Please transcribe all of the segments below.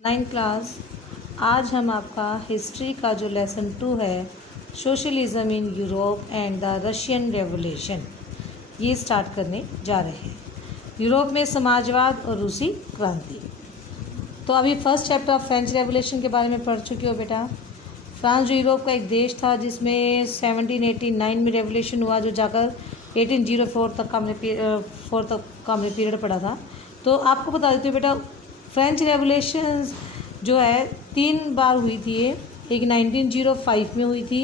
9th class. आज हम आपका हिस्ट्री का जो लेसन 2 है, socialism in Europe and the Russian revolution, ये स्टार्ट करने जा रहे हैं। यूरोप में समाजवाद और रूसी क्रांति। तो अभी first chapter of French revolution के बारे में पढ़ चुके हो बेटा। फ्रांस जो यूरोप का एक देश था जिसमें 1789 में रेवोल्यूशन हुआ, जो जाकर 1804 तक का हमने पीरियड पढ़ा था। तो आपको बता देती हूँ बेटा, फ्रेंच रेवोल्यूशन जो है 3 बार हुई थी। एक 1905 में हुई थी,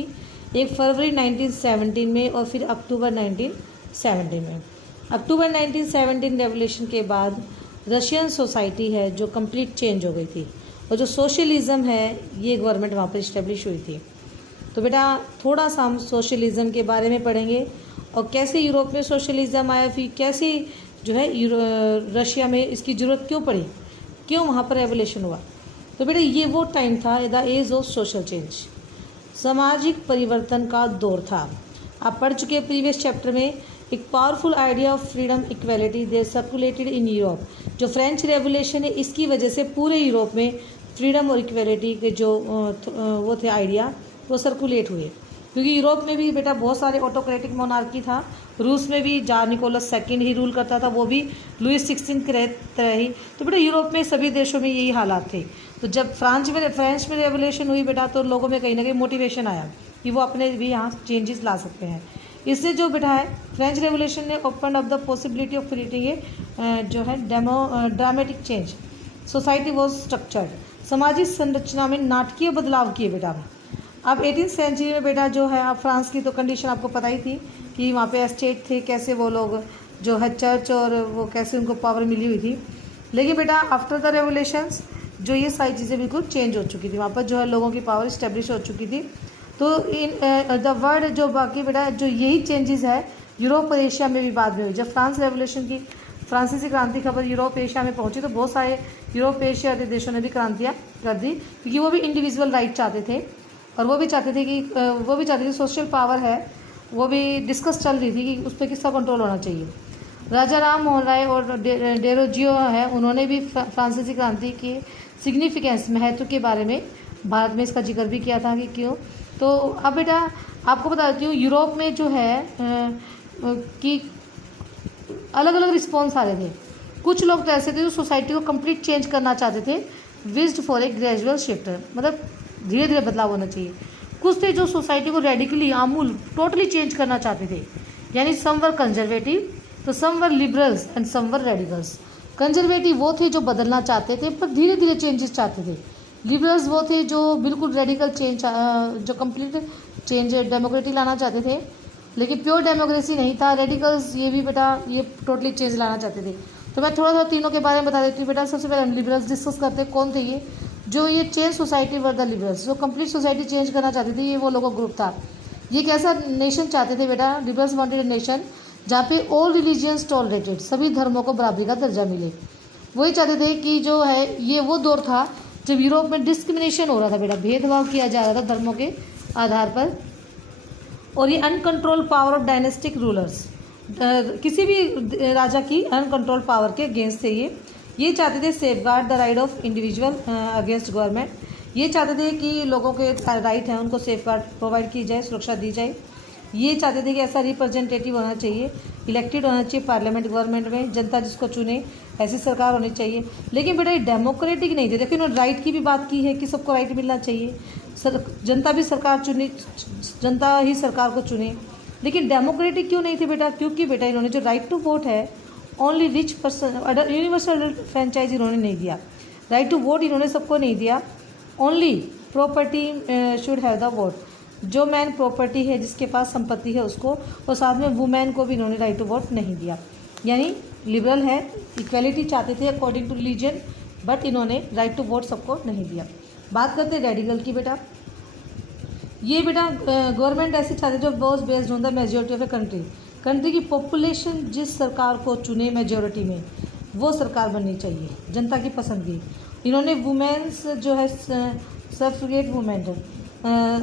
एक फरवरी 1917 में और फिर अक्टूबर 1917 में। अक्टूबर 1917 रेवोल्यूशन के बाद रशियन सोसाइटी है जो कंप्लीट चेंज हो गई थी, और जो सोशलिज़म है ये गवर्नमेंट वहाँ पर इस्टेब्लिश हुई थी। तो बेटा थोड़ा सा हम सोशलिज़म के बारे में पढ़ेंगे और कैसे यूरोप में सोशलिज़म आया, फिर कैसे जो है रशिया में इसकी ज़रूरत क्यों पड़ी, क्यों वहाँ पर रेवोल्यूशन हुआ। तो बेटा ये वो टाइम था, the age of social change, सामाजिक परिवर्तन का दौर था। आप पढ़ चुके हैं प्रीवियस चैप्टर में। एक powerful idea of freedom equality they circulated in Europe. जो फ्रेंच रेवोल्यूशन है इसकी वजह से पूरे यूरोप में फ्रीडम और इक्वेलिटी के जो वो थे आइडिया, वो सर्कुलेट हुए। क्योंकि यूरोप में भी बेटा बहुत सारे ऑटोक्रेटिक मोनार्की था। रूस में भी जार निकोलस सेकंड ही रूल करता था, वो भी लुईस 16 की तरह ही। तो बेटा यूरोप में सभी देशों में यही हालात थे। तो जब फ्रांस में रेवोल्यूशन हुई बेटा, तो लोगों में कहीं ना कहीं मोटिवेशन आया कि वो अपने भी यहाँ चेंजेस ला सकते हैं। इससे जो बेटा है फ्रेंच रेवोल्यूशन ने open up the possibility of creating जो है dramatic change. Society was structured, सामाजिक संरचना में नाटकीय बदलाव किए बेटा। अब 18th सेंचुरी में बेटा जो है, अब फ्रांस की तो कंडीशन आपको पता ही थी कि वहाँ पे एस्टेट थे, कैसे वो लोग जो है चर्च और वो कैसे उनको पावर मिली हुई थी। लेकिन बेटा आफ्टर द रेवोल्यूशंस जो ये सारी चीज़ें बिल्कुल चेंज हो चुकी थी, वहाँ पर जो है लोगों की पावर इस्टेब्लिश हो चुकी थी। तो इन द वर्ल्ड जो बाकी बेटा जो यही चेंजेस है यूरोप और एशिया में भी बाद में हुई। जब फ्रांस रेवोल्यूशन की फ्रांसीसी क्रांति खबर यूरोप एशिया में पहुंची, तो बहुत सारे यूरोप एशिया के देशों ने भी क्रांतियाँ कर दी, क्योंकि वो भी इंडिविजुअल राइट चाहते थे और वो भी चाहते थे कि सोशल पावर है वो भी डिस्कस चल रही थी कि उस पर किसका कंट्रोल होना चाहिए। राजा राम मोहन राय और डेरोजियो है, उन्होंने भी फ्रांसीसी क्रांति के सिग्निफिकेंस महत्व के बारे में भारत में इसका जिक्र भी किया था कि क्यों। तो अब बेटा आपको बता देती हूँ, यूरोप में जो है कि अलग अलग रिस्पॉन्स आ रहे थे। कुछ लोग तो ऐसे थे जो सोसाइटी को कंप्लीट चेंज करना चाहते थे, विज्ड फॉर ए ग्रेजुअल शिफ्ट, मतलब धीरे धीरे बदलाव होना चाहिए। कुछ थे जो सोसाइटी को रेडिकली आमूल टोटली चेंज करना चाहते थे, यानी सम वर कंजर्वेटिव, तो some were liberals and some were radicals. Conservative वो थे जो बदलना चाहते थे पर धीरे धीरे चेंजेस चाहते थे। लिबरल्स वो थे जो बिल्कुल रेडिकल चेंज, जो कंप्लीट चेंज डेमोक्रेसी लाना चाहते थे, लेकिन प्योर डेमोक्रेसी नहीं था। रेडिकल्स ये भी बेटा ये टोटली चेंज लाना चाहते थे। तो मैं थोड़ा सा तीनों के बारे में बता देती हूँ बेटा। सबसे पहले हम लिबरल्स डिस्कस करते हैं। कौन थे ये जो ये change society were the liberals, जो कंप्लीट सोसाइटी चेंज करना चाहते थे, ये वो लोगों का ग्रुप था। ये कैसा नेशन चाहते थे बेटा? लिबरल्स वांटेड ए नेशन जहाँ पे ऑल रिलीजियंस टॉलरेटेड, सभी धर्मों को बराबरी का दर्जा मिले। वही चाहते थे कि जो है ये वो दौर था जब यूरोप में डिस्क्रिमिनेशन हो रहा था बेटा, भेदभाव किया जा रहा था धर्मों के आधार पर। और ये uncontrolled power of dynastic rulers, किसी भी राजा की अनकंट्रोल पावर के अगेंस्ट थे ये चाहते थे safe guard the right of individual against government. ये चाहते थे कि लोगों के राइट हैं उनको सेफ गार्ड प्रोवाइड की जाए, सुरक्षा दी जाए। ये चाहते थे कि ऐसा रिप्रेजेंटेटिव होना चाहिए, इलेक्टेड होना चाहिए पार्लियामेंट गवर्नमेंट में, जनता जिसको चुने ऐसी सरकार होनी चाहिए। लेकिन बेटा ये डेमोक्रेटिक नहीं थे। देखिए उन्होंने राइट की भी बात की है कि सबको राइट मिलना चाहिए, जनता भी सरकार चुने, जनता ही सरकार को चुने। लेकिन डेमोक्रेटिक क्यों नहीं थे बेटा? क्योंकि बेटा इन्होंने जो राइट टू वोट है only rich person, universal franchise इन्होंने नहीं दिया। राइट टू वोट इन्होंने सबको नहीं दिया। Only property should have the vote, जो मैन प्रॉपर्टी है जिसके पास संपत्ति है उसको, और साथ में वुमेन को भी इन्होंने राइट टू वोट नहीं दिया। यानी लिबरल है, इक्वेलिटी चाहते थे अकॉर्डिंग टू रिलीजन, बट इन्होंने राइट टू वोट सबको नहीं दिया। बात करते हैं रेडिकल की बेटा। ये बेटा गवर्नमेंट ऐसे चाहते जो was based on the majority of a country की पॉपुलेशन जिस सरकार को चुने मेजोरिटी में वो सरकार बननी चाहिए, जनता की पसंद की। इन्होंने वुमेन्स जो है सफरेट वुमेन,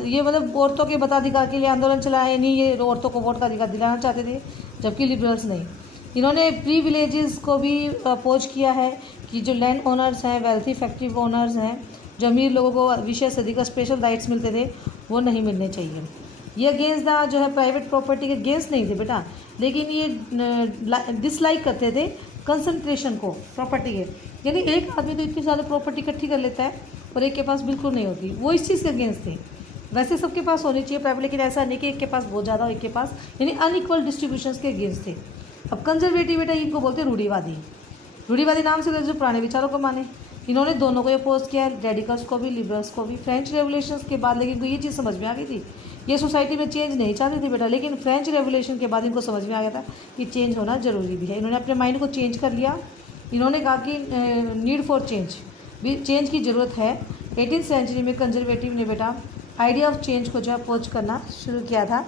ये मतलब औरतों के मताधिकार के लिए आंदोलन चलाया, नहीं ये औरतों को वोट का अधिकार दिलाना चाहते थे, जबकि लिबरल्स नहीं। इन्होंने प्रिविलेजेस को भी अपोज किया है कि जो लैंड ओनर्स हैं, वेल्थी फैक्ट्री ओनर्स हैं, जो अमीर लोगों को विशेष अधिक स्पेशल राइट्स मिलते थे, वो नहीं मिलने चाहिए। ये अगेंस्ट द जो है प्राइवेट प्रॉपर्टी के अगेंस्ट नहीं थे बेटा, लेकिन ये डिसलाइक करते थे कंसंट्रेशन को प्रॉपर्टी के, यानी एक आदमी तो इतनी ज़्यादा प्रॉपर्टी इकट्ठी कर लेता है और एक के पास बिल्कुल नहीं होती, वो इस चीज़ के अगेंस्ट थे। वैसे सबके पास होनी चाहिए प्राइवेट, लेकिन ऐसा नहीं कि एक के पास बहुत ज़्यादा हो एक के पास, यानी अनइक्वल डिस्ट्रीब्यूशन के अगेंस्ट थे। अब कंजर्वेटिव बेटा इनको बोलते हैं रूढ़िवादी। रूढ़िवादी नाम से जो पुराने विचारों को माने, इन्होंने दोनों को अपोज किया, रेडिकल्स को भी लिबरल्स को भी। फ्रेंच रेवोल्यूशन के बाद लेकिन इनको ये चीज़ समझ में आ गई थी, ये सोसाइटी में चेंज नहीं चाहती थी बेटा, लेकिन फ्रेंच रेवोल्यूशन के बाद इनको समझ में आ गया था कि चेंज होना ज़रूरी भी है। इन्होंने अपने माइंड को चेंज कर लिया, इन्होंने कहा कि नीड फॉर चेंज, भी चेंज की ज़रूरत है। 18th सेंचुरी में कंजर्वेटिव ने बेटा आइडिया ऑफ चेंज को जो अप्रोच करना शुरू किया था।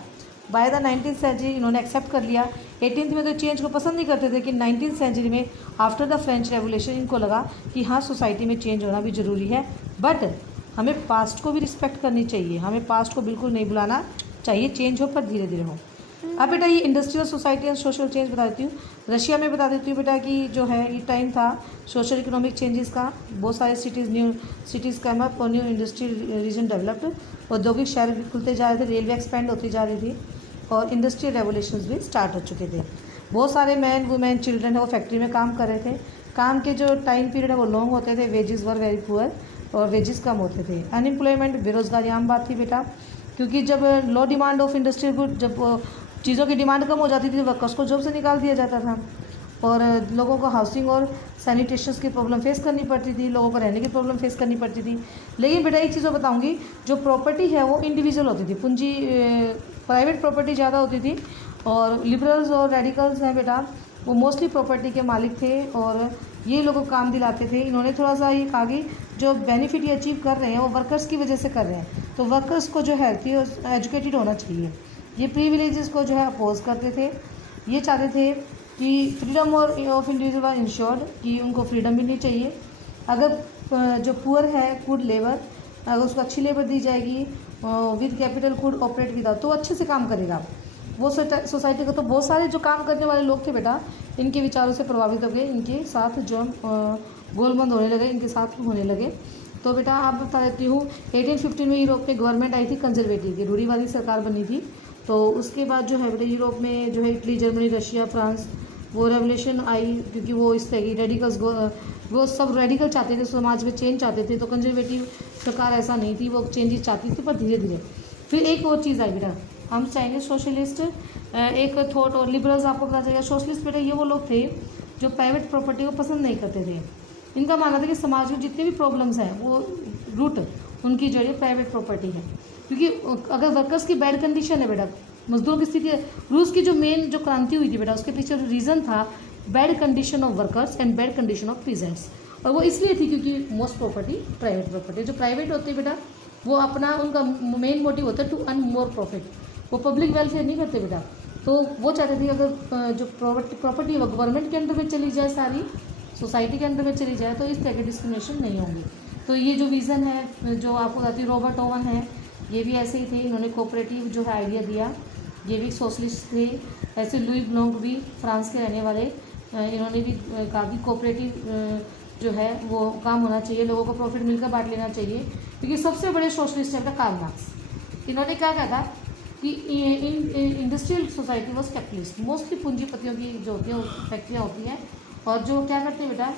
बाय द 19th सेंचुरी इन्होंने एक्सेप्ट कर लिया। 18th में तो चेंज को पसंद नहीं करते थे, लेकिन 19th सेंचुरी में आफ्टर द फ्रेंच रेवोल्यूशन इनको लगा कि हाँ सोसाइटी में चेंज होना भी ज़रूरी है, बट हमें पास्ट को भी रिस्पेक्ट करनी चाहिए, हमें पास्ट को बिल्कुल नहीं भुलाना चाहिए, चेंज हो पर धीरे धीरे हो। अब बेटा ये industrial society and social change बता देती हूँ। रशिया में बता देती हूँ बेटा कि जो है ये टाइम था सोशल इकोनॉमिक चेंजेस का, बहुत सारे न्यू सिटीज़ कैम अप और न्यू इंडस्ट्रियल रीजन डेवलप्ड, औद्योगिक शहर भी खुलते जा रहे थे, रेलवे एक्सपेंड होती जा रही थी और इंडस्ट्रियल रेवोल्यूशन भी स्टार्ट हो चुके थे। बहुत सारे मैन वुमेन चिल्ड्रन है वो फैक्ट्री में काम कर रहे थे। काम के जो टाइम पीरियड है वो लॉन्ग होते थे, वेजेस वर वेरी पुअर और वेजेस कम होते थे। अनएम्प्लॉयमेंट बेरोजगारी आम बात थी बेटा, क्योंकि जब लो डिमांड ऑफ इंडस्ट्रियल गुड, जब चीज़ों की डिमांड कम हो जाती थी, वर्कर्स को जॉब से निकाल दिया जाता था और लोगों को हाउसिंग और सैनिटेशन की प्रॉब्लम फेस करनी पड़ती थी, लोगों को रहने की प्रॉब्लम फेस करनी पड़ती थी। लेकिन बेटा एक चीज़ बताऊंगी, जो प्रॉपर्टी है वो इंडिविजुअल होती थी, पूंजी प्राइवेट प्रॉपर्टी ज़्यादा होती थी, और लिबरल्स और रेडिकल्स हैं बेटा वो मोस्टली प्रॉपर्टी के मालिक थे और ये लोगों को काम दिलाते थे। इन्होंने थोड़ा सा ये कहा कि जो बेनिफिट ये अचीव कर रहे हैं वो वर्कर्स की वजह से कर रहे हैं, तो वर्कर्स को जो हेल्थी और एजुकेटेड होना चाहिए। ये प्रीविलेजेस को जो है अपोज करते थे, ये चाहते थे कि फ्रीडम और ऑफ इंडिविजुअल आर इंश्योर्ड, कि उनको फ्रीडम मिलनी चाहिए। अगर जो पुअर है गुड लेबर, अगर उसको अच्छी लेबर दी जाएगी with capital good operate without, तो अच्छे से काम करेगा वो सोसाइटी का। तो बहुत सारे जो काम करने वाले लोग थे बेटा इनके विचारों से प्रभावित हो गए, इनके साथ जो गोलबंद होने लगे, इनके साथ होने लगे। तो बेटा आप बता देती हूँ 1815 में यूरोप में गवर्नमेंट आई थी कंजर्वेटिव की, रूढ़िवादी सरकार बनी थी। तो उसके बाद जो है बेटा यूरोप में जो है इटली, जर्मनी, रशिया, फ्रांस वो रेवोल्यूशन आई, क्योंकि वो इस तरह की रेडिकल्स वो सब रेडिकल चाहते थे, समाज में चेंज चाहते थे। तो कंजर्वेटिव सरकार ऐसा नहीं थी, वो चेंजेस चाहती थी, पर धीरे धीरे। फिर एक और चीज़ आई बेटा, हम चाहेंगे सोशलिस्ट एक थॉट, और लिबरल्स आपको पता चलेगा। सोशलिस्ट बेटा ये वो लोग थे जो प्राइवेट प्रॉपर्टी को पसंद नहीं करते थे। इनका मानना था कि समाज में जितने भी प्रॉब्लम्स हैं वो रूट उनकी जो है प्राइवेट प्रॉपर्टी है, क्योंकि अगर वर्कर्स की बैड कंडीशन है बेटा, मजदूरों की स्थिति है, रूस की जो मेन जो क्रांति हुई थी बेटा उसके पीछे रीज़न था bad condition of workers and bad condition of peasants. और वो इसलिए थी क्योंकि मोस्ट प्रॉपर्टी प्राइवेट प्रॉपर्टी, जो प्राइवेट होती है बेटा वो अपना उनका मेन मोटिव होता है टू अर्न मोर प्रॉफिट, वो पब्लिक वेलफेयर नहीं करते बेटा। तो वो चाहते थे अगर जो प्रॉपर्टी वो गवर्नमेंट के अंडर में चली जाए, सारी सोसाइटी के अंडर में चली जाए, तो इस तरह की डिस्क्रिमिनेशन नहीं होंगी। तो ये जो विज़न है जो आपको बताती हूँ, रॉबर्ट ओवन है, ये भी ऐसे ही थे, इन्होंने कोऑपरेटिव जो है आइडिया दिया, ये भी सोशलिस्ट थे। ऐसे लुई ब्लॉन्क भी फ्रांस के रहने वाले, इन्होंने भी कहा कि कोऑपरेटिव जो है वो काम होना चाहिए, लोगों को प्रॉफिट मिलकर बांट लेना चाहिए, क्योंकि सबसे बड़े सोशलिस्ट है कार्ल मार्क्स। इन्होंने क्या कहा था कि industrial society was capitalist, mostly पूंजीपतियों की जो होती है फैक्ट्रियाँ होती हैं, और जो क्या करते हैं बेटा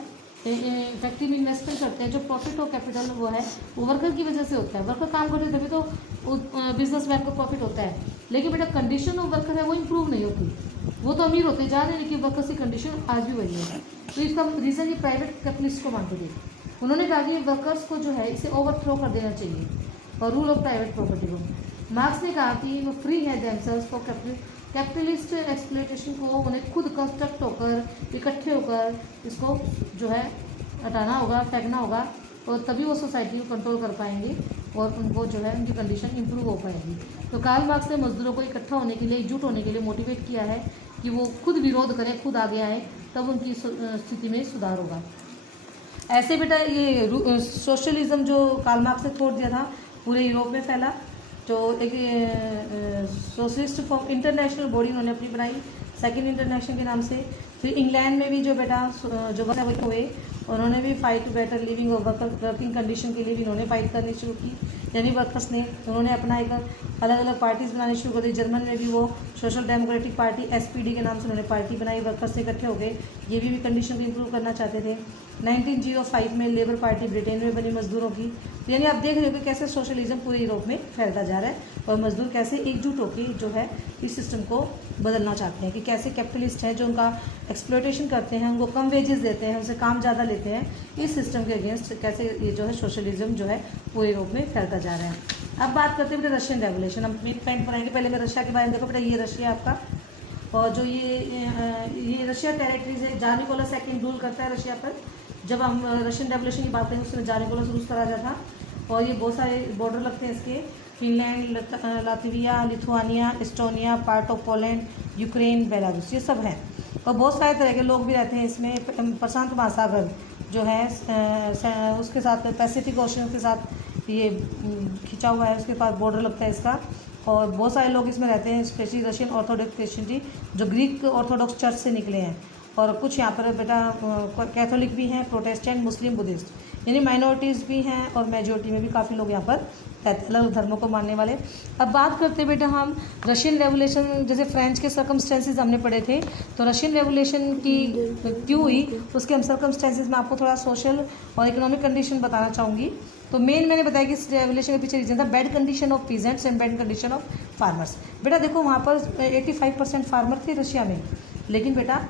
फैक्ट्री में इन्वेस्टमेंट करते हैं, जो प्रॉफिट और कैपिटल वो है वो वर्कर की वजह से होता है। वर्कर काम करते हैं तभी तो बिजनेसमैन को प्रॉफिट होता है, लेकिन बेटा कंडीशन ऑफ वर्कर है वो इम्प्रूव नहीं होती, वो तो अमीर होते जा रहे हैं लेकिन वर्कर्स की कंडीशन आज भी वही है। तो इसका रीज़न ये प्राइवेट कैपिटलिस्ट को मानते थे। उन्होंने कहा कि वर्कर्स को जो है इसे ओवरथ्रो कर देना चाहिए और रूल ऑफ प्राइवेट प्रॉपर्टी को। मार्क्स ने कहा कि वो फ्री है देमसेल्व्स फॉर कैपिटलिस्ट एक्सप्लॉयटेशन को, उन्हें खुद कंस्ट्रक्ट होकर इकट्ठे होकर इसको जो है हटाना होगा, फेंकना होगा, और तभी वो सोसाइटी को कंट्रोल कर पाएंगे और उनको जो है उनकी कंडीशन इंप्रूव हो पाएगी। तो कार्ल मार्क्स ने मजदूरों को इकट्ठा होने के लिए, एकजुट होने के लिए मोटिवेट किया है कि वो खुद विरोध करें, खुद आगे आए, तब उनकी स्थिति में सुधार होगा। ऐसे बेटा ये सोशलिज्म जो कार्ल मार्क्स ने छोड़ दिया था पूरे यूरोप में फैला। जो एक सोशलिस्ट फॉर्म इंटरनेशनल बॉडी उन्होंने अपनी बनाई सेकेंड इंटरनेशनल के नाम से, फिर इंग्लैंड में भी जो बेटा जो वर्कर हुए उन्होंने भी फाइट टू बेटर लिविंग और वर्किंग कंडीशन के लिए भी इन्होंने फाइट करनी शुरू की, यानी वर्कर्स ने उन्होंने अपना एक अलग अलग पार्टीज़ बनानी शुरू कर दी। जर्मन में भी वो सोशल डेमोक्रेटिक पार्टी SPD के नाम से उन्होंने पार्टी बनाई, वर्कर्स से इकट्ठे हो गए, ये भी कंडीशन को इम्प्रूव करना चाहते थे। 1905 में लेबर पार्टी ब्रिटेन में बनी मजदूरों की। तो यानी आप देख रहे हो कि कैसे सोशलिज्म पूरे यूरोप में फैलता जा रहा है और मजदूर कैसे एकजुट होकर जो है इस सिस्टम को बदलना चाहते हैं, कि कैसे कैपिटलिस्ट हैं जो उनका एक्सप्लॉयटेशन करते हैं, उनको कम वेजेस देते हैं, उनसे काम ज़्यादा लेते हैं, इस सिस्टम के अगेंस्ट कैसे ये जो है सोशलिज्म जो है पूरे यूरोप में फैलता जा रहा है। अब बात करते हैं बेटा रशियन रेवोल्यूशन। हम मेन पॉइंट बनाएंगे, पहले मैं रशिया के बारे में देखो बेटा, ये रशिया आपका, और जो ये रशिया टेरिटरीज है, जान निकोलस II रूल करता है रशिया पर। जब हम रशियन रेवोल्यूशन की बात करें उसमें जान निकोलस रूस करा जाता, और ये बहुत सारे बॉर्डर लगते हैं इसके, Finland, Latvia, Lithuania, Estonia, part of Poland, Ukraine, Belarus, ये सब हैं। और बहुत सारे तरह के लोग भी रहते हैं इसमें। प्रशांत महासागर जो है उसके साथ, पैसिफिक ओशन के साथ ये खिंचा हुआ है, उसके पास बॉर्डर लगता है इसका, और बहुत सारे लोग इसमें रहते हैं, स्पेशली रशियन ऑर्थोडॉक्स क्रिश्चियनिटी जो ग्रीक ऑर्थोडॉक्स चर्च से निकले हैं, और कुछ यहाँ पर बेटा कैथोलिक भी हैं, प्रोटेस्टेंट, मुस्लिम, बुद्धिस्ट, यानी माइनॉरिटीज़ भी हैं, और मेजोरिटी में भी काफ़ी लोग यहाँ पर अलग धर्मों को मानने वाले। अब बात करते हैं बेटा हम रशियन रेवोल्यूशन, जैसे फ्रेंच के सर्कमस्टेंसेस हमने पढ़े थे, तो रशियन रेवोल्यूशन की क्यों हुई उसके हम सर्कमस्टेंसेस में आपको थोड़ा सोशल और इकोनॉमिक कंडीशन बताना चाहूँगी। तो मेन मैंने बताया कि इस रेवोल्यूशन के पीछे रीजन था bad condition of peasants and bad condition of farmers. बेटा देखो वहाँ पर 85% फार्मर थे रशिया में, लेकिन बेटा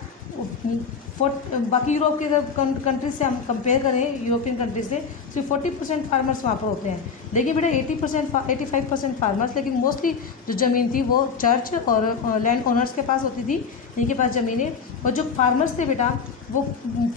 बाकी यूरोप के अगर कंट्रीज से हम कंपेयर करें, यूरोपियन कंट्रीज से, सिर्फ 40% फार्मर्स वहाँ पर होते हैं। लेकिन बेटा 85% फार्मर्स, लेकिन मोस्टली जो ज़मीन थी वो चर्च और लैंड ओनर्स के पास होती थी, इनके पास ज़मीनें। और जो फार्मर्स थे बेटा वो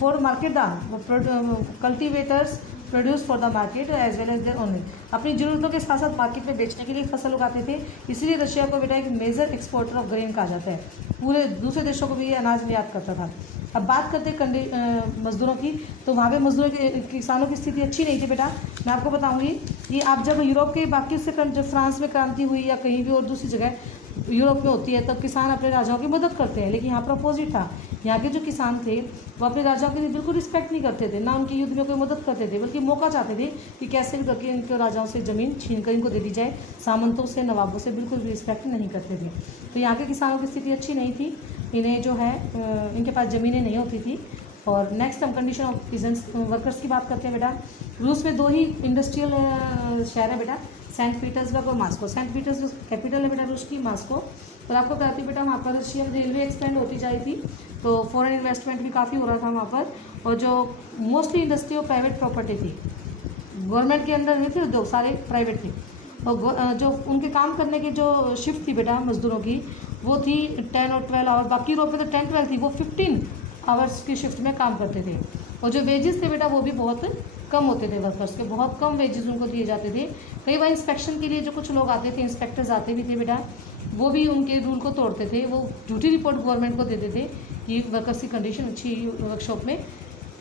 फॉर मार्केट दाम, वो cultivators produce for the market as well as their only, अपनी ज़रूरतों के साथ साथ मार्केट में बेचने के लिए फसल उगाते थे। इसलिए रशिया को बेटा एक मेजर एक्सपोर्टर ऑफ ग्रेन कहा जाता है, पूरे दूसरे देशों को भी ये अनाज निर्यात करता था। अब बात करते हैं मजदूरों की, तो वहाँ पे मजदूरों किसानों की स्थिति अच्छी नहीं थी बेटा। मैं आपको बताऊँगी, ये आप जब यूरोप के बाकी से जब फ्रांस में क्रांति हुई या कहीं भी और दूसरी जगह यूरोप में होती है, तब किसान अपने राजाओं की मदद करते हैं, लेकिन यहाँ पर अपोजिट था। यहाँ के जो किसान थे वो अपने राजाओं की बिल्कुल रिस्पेक्ट नहीं करते थे, ना उनके युद्ध में कोई मदद करते थे, बल्कि मौका चाहते थे कि कैसे भी करके इनके राजाओं से ज़मीन छीन कर इनको दे दी जाए। सामंतों से, नवाबों से बिल्कुल भी रिस्पेक्ट नहीं करते थे। तो यहाँ के किसानों की स्थिति अच्छी नहीं थी, इन्हें जो है इनके पास ज़मीनें नहीं होती थी। और नेक्स्ट हम कंडीशन ऑफ पीजेंट्स वर्कर्स की बात करते हैं बेटा। रूस में 2 ही इंडस्ट्रियल शहर है बेटा, सेंट पीटर्सबर्ग और मॉस्को। सेंट पीटर्सबर्ग कैपिटल है बेटा रूस की, मॉस्को। और आपको बताती बेटा वहाँ पर रशियन रेलवे एक्सपेंड होती जा रही थी, तो फॉरेन इन्वेस्टमेंट भी काफ़ी हो रहा था वहाँ पर। और जो मोस्टली इंडस्ट्री और प्राइवेट प्रॉपर्टी थी, गवर्नमेंट के अंदर नहीं थे उद्योग, सारे प्राइवेट थे। और जो उनके काम करने की जो शिफ्ट थी बेटा मजदूरों की, वो थी 10 और 12 आवर्स। बाकी यूरोप में तो 10-12 थी, वो 15 आवर्स की शिफ्ट में काम करते थे। और जो वेजेस थे बेटा वो भी बहुत कम होते थे, वर्कर्स के बहुत कम वेजेस उनको दिए जाते थे। कई बार इंस्पेक्शन के लिए जो कुछ लोग आते थे, इंस्पेक्टर्स आते भी थे बेटा, वो भी उनके रूल को तोड़ते थे, वो झूठी रिपोर्ट गवर्नमेंट को देते थे कि वर्कर्स की कंडीशन अच्छी है वर्कशॉप में।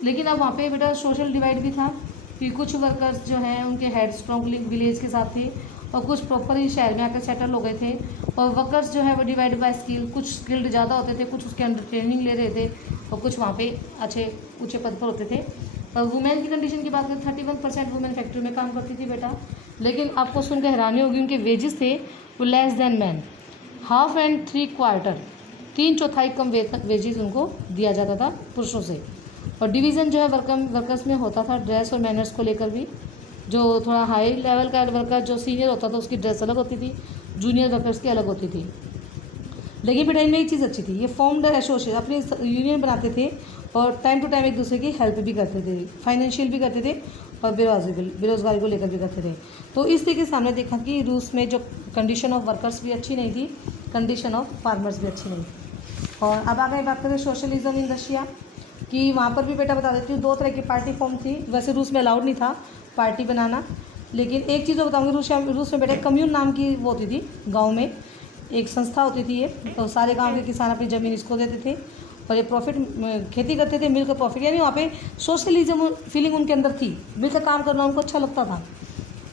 लेकिन अब वहाँ पे बेटा सोशल डिवाइड भी था कि कुछ वर्कर्स जो हैं उनके हेड स्ट्रॉन्ग लिंक विलेज के साथ थे, और कुछ प्रॉपर ही शहर में आकर सेटल हो गए थे। और वर्कर्स जो है वो डिवाइड बाय स्किल, कुछ स्किल्ड ज़्यादा होते थे, कुछ उसके अंडर ट्रेनिंग ले रहे थे, और कुछ वहाँ पे अच्छे ऊँचे पद पर होते थे। और वुमेन की कंडीशन की बात करें, 31% वुमेन फैक्ट्री में काम करती थी बेटा। लेकिन आपको सुनकर हैरानी होगी, उनके वेजेस थे वो less than man, 1/2 and 3/4, 3/4 come wages उनको दिया जाता था पुरुषों से। और डिवीज़न जो है वर्कर्स में होता था ड्रेस और मैनर्स को लेकर भी। जो थोड़ा हाई लेवल का वर्कर जो सीनियर होता था उसकी ड्रेस अलग होती थी, जूनियर वर्कर्स की अलग होती थी। लेकिन बेटा इनमें एक चीज़ अच्छी थी, ये फॉर्म्ड एसोसिएशन, अपनी यूनियन बनाते थे और टाइम टू टाइम एक दूसरे की हेल्प भी करते थे, फाइनेंशियल भी करते थे और बेरोजगारी को लेकर भी करते थे। तो इस तरीके से हमने देखा कि रूस में जो कंडीशन ऑफ वर्कर्स भी अच्छी नहीं थी, कंडीशन ऑफ फार्मर्स भी अच्छी नहीं थी। और अब आगे बात करें सोशलिज्म इन रशिया कि वहाँ पर भी बेटा बता देती हूँ, 2 तरह की पार्टी फॉर्म थी। वैसे रूस में अलाउड नहीं था पार्टी बनाना, लेकिन एक चीज़ बताऊँगी, रूस में बेटा कम्यून नाम की वो होती थी, गाँव में एक संस्था होती थी ये, तो सारे गांव के किसान अपनी ज़मीन इसको देते थे और ये प्रॉफिट खेती करते थे, मिलकर प्रॉफिट, यानी वहाँ पे सोशलिज्म फीलिंग उनके अंदर थी, मिलकर काम करना उनको अच्छा लगता था।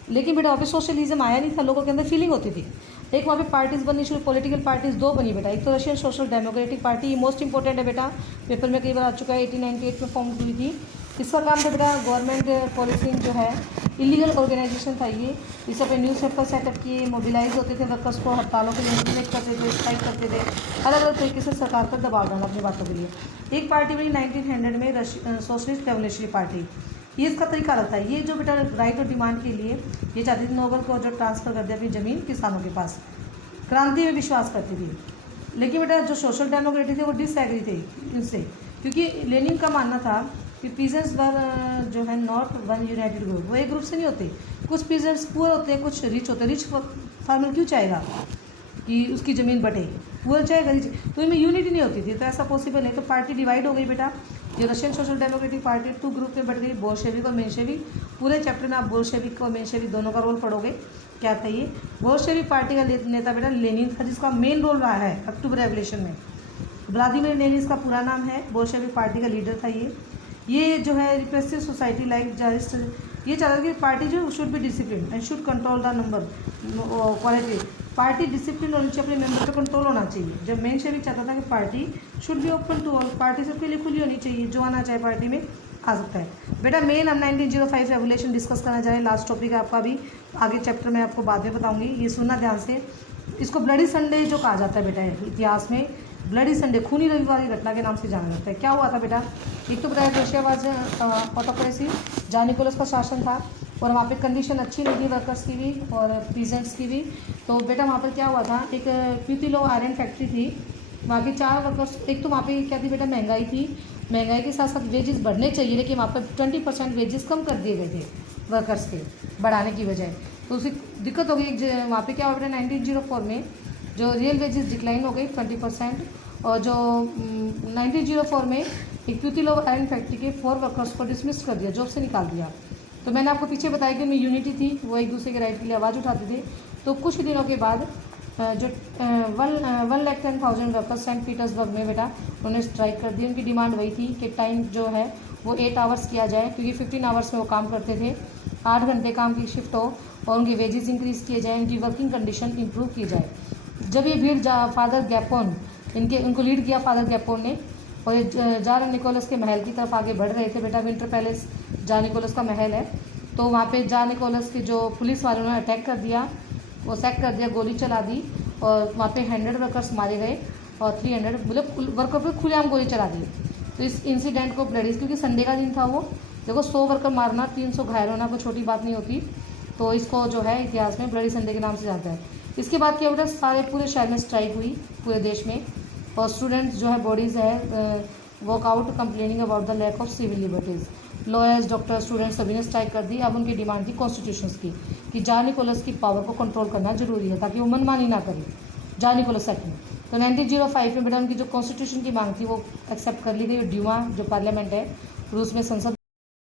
लेकिन बेटा वहाँ पे सोशलिज्म आया नहीं था, लोगों के अंदर फीलिंग होती थी। एक वहाँ पे पार्टीज़ बननी शुरू, पॉलिटिकल पार्टीज़ दो बनी बेटा, एक तो रशियन सोशल डेमोक्रेटिक पार्टी, ये मोस्ट इंपॉर्टेंट है बेटा, पेपर में कई बार आ चुका है, 1898 में फॉर्म हुई थी। इसका काम था बेटा गवर्नमेंट पॉलिसिंग जो है, इलीगल ऑर्गेनाइजेशन था ये। इस अपने न्यूज़ पेपर सेटअप किए, मोबिलाइज होते थे वर्कर्स को, हड़तालों के लिए मोटिवेट करते थे, स्ट्राइक करते थे, अलग अलग तरीके से सरकार पर दबाव डाला अपनी बातों के लिए। एक पार्टी बनी 1900 में, सोशलिस्ट रेवोल्यूशनरी पार्टी। ये इसका तरीका अलग था, ये जो बेटा राइट और डिमांड के लिए ये चाहती थी नोबल को जो ट्रांसफ़र कर दिया अपनी ज़मीन किसानों के पास, क्रांति में विश्वास करती थी। लेकिन बेटा जो सोशल डेमोक्रेट थे वो डिसएग्री थे इनसे, क्योंकि लेनिन का मानना था कि पीजेंट्स वर जो है नॉट वन यूनाइटेड ग्रुप, वो एक ग्रुप से नहीं होते, कुछ पीजेंट्स पुअर होते हैं, कुछ रिच होते हैं। रिच फार्मर क्यों चाहेगा कि उसकी ज़मीन बटे, पुअर चाहेगा रिच, तो इनमें यूनिटी नहीं होती थी, तो ऐसा पॉसिबल नहीं। तो पार्टी डिवाइड हो गई बेटा, ये Russian social democratic party 2 group में बढ़ गई, बोल्शेविक और मेंशेविक। पूरे चैप्टर में आप बोल्शेविक और मेंशेविक दोनों का रोल पढ़ोगे। क्या था ये? बोल्शेविक पार्टी का नेता बेटा लेनिन था, जिसका मेन रोल रहा है अक्टूबर रेवोल्यूशन में। व्लादिमीर लेनिन इसका पूरा नाम है, बोल्शेविक पार्टी का लीडर था ये जो है रिप्रेसिव सोसाइटी लाइक जारिस्ट, ये चाहता था कि पार्टी जो should be discipline and should control the number quality. Party discipline होनी चाहिए, अपने मेंबर पर कंट्रोल होना चाहिए। जब मेंशेविक चाहता था कि party should be open to all, party सबके लिए खुली होनी चाहिए, जो आना चाहे पार्टी में आ सकता है। बेटा मेन हम 1905 रेवोल्यूशन डिस्कस करना चाहें, लास्ट टॉपिक है आपका भी, आगे चैप्टर में आपको बाद में बताऊंगी, ये सुनना ध्यान से। इसको ब्लडी संडे जो कहा जाता है बेटा इतिहास में, ब्लडी संडे खूनी रविवार की घटना के नाम से जाना जाता है। क्या हुआ था बेटा? एक तो बताया रशिया वाज ऑटोक्रेसी, जान निकोलस का शासन था, और वहाँ पे कंडीशन अच्छी नहीं थी वर्कर्स की भी और पीजेंट्स की भी। तो बेटा वहाँ पर क्या हुआ था, एक प्यूतिलो आयरन फैक्ट्री थी, वहाँ के 4 वर्कर्स, एक तो वहाँ पे क्या थी बेटा महंगाई थी, महंगाई के साथ साथ वेजेस बढ़ने चाहिए, लेकिन वहाँ पर 20% वेजेस कम कर दिए गए थे वर्कर्स के बढ़ाने की बजाय। तो उसकी दिक्कत हो गई। वहाँ पे क्या हुआ बेटा 1904 में जो रियल वेजेस डिक्लाइन हो गई 20%, और जो 1904 में एक प्यूतिलो आयरन फैक्ट्री के 4 वर्कर्स को डिसमिस कर दिया, जॉब से निकाल दिया। तो मैंने आपको पीछे बताया कि उनमें यूनिटी थी, वो एक दूसरे के राइट के लिए आवाज़ उठाते थे। तो कुछ दिनों के बाद जो 1,10,000 वर्कर्स सेंट पीटर्सबर्ग में बेटा उन्होंने स्ट्राइक कर दी। उनकी डिमांड वही थी कि टाइम जो है वो 8 आवर्स किया जाए, क्योंकि 15 आवर्स में वो काम करते थे, 8 घंटे काम की शिफ्ट हो, और उनके वेजेस इंक्रीज़ किए जाए, उनकी वर्किंग कंडीशन इंप्रूव की जाए। जब ये भीड़ फादर गैपोन उनको लीड किया फादर गैपोन ने, और ये जार निकोलस के महल की तरफ आगे बढ़ रहे थे बेटा। विंटर पैलेस जार निकोलस का महल है, तो वहाँ पे जार निकोलस के जो पुलिस वालों ने अटैक कर दिया, वो सैक कर दिया, गोली चला दी, और वहाँ पे 100 वर्कर्स मारे गए और 300 मतलब वर्कर पर खुलेआम गोली चला दी। तो इस इंसिडेंट को ब्लडी, क्योंकि संडे का दिन था वो, देखो 100 वर्कर मारना, 300 घायल होना कोई छोटी बात नहीं होती, तो इसको जो है इतिहास में ब्लडी संडे के नाम से जाता है। इसके बाद क्या बेटा सारे पूरे शहर में स्ट्राइक हुई पूरे देश में, और स्टूडेंट्स जो है बॉडीज़ है walkout complaining about the lack of civil liberties. Lawyers, doctor, students सभी ने स्ट्राइक कर दी। अब उनकी डिमांड थी कॉन्स्टिट्यूशंस की, कि जार निकोलस की पावर को कंट्रोल करना जरूरी है, ताकि वो मनमानी ना करे जार निकोलस एक्ट में। तो 1905 में बेटा उनकी जो कॉन्स्टिट्यूशन की मांग थी वो एक्सेप्ट कर ली गई। ड्यूमा जो पार्लियामेंट है, रूस में संसद